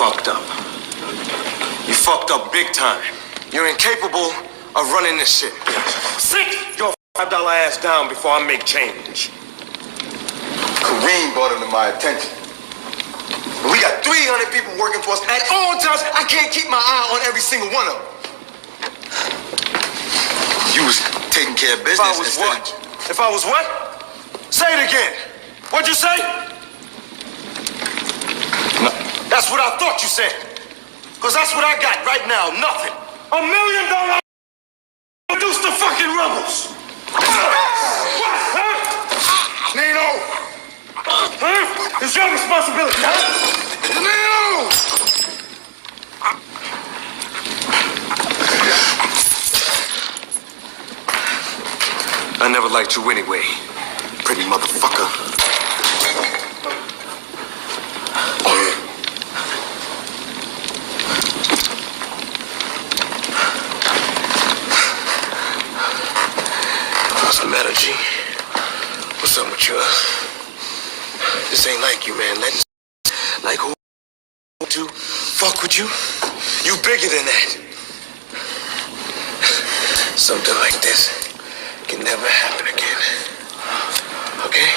fucked up. You fucked up big time. You're incapable of running this shit. Sit your $5 ass down before I make change. Kareem brought him to my attention. We got 300 people working for us at all times. I can't keep my eye on every single one of them. You was taking care of business. If I was what? If I was what? Say it again. What'd you say? No. That's what I thought you said. Because that's what I got right now. Nothing. $1 million reduce the fucking rebels. What? Huh? Nino! Huh? It's your responsibility, huh? Nino! I never liked you anyway, pretty motherfucker. What's the matter, G? What's up with you, huh? This ain't like you, man. Letting like who to fuck with you? You bigger than that. Something like this can never happen again. Okay?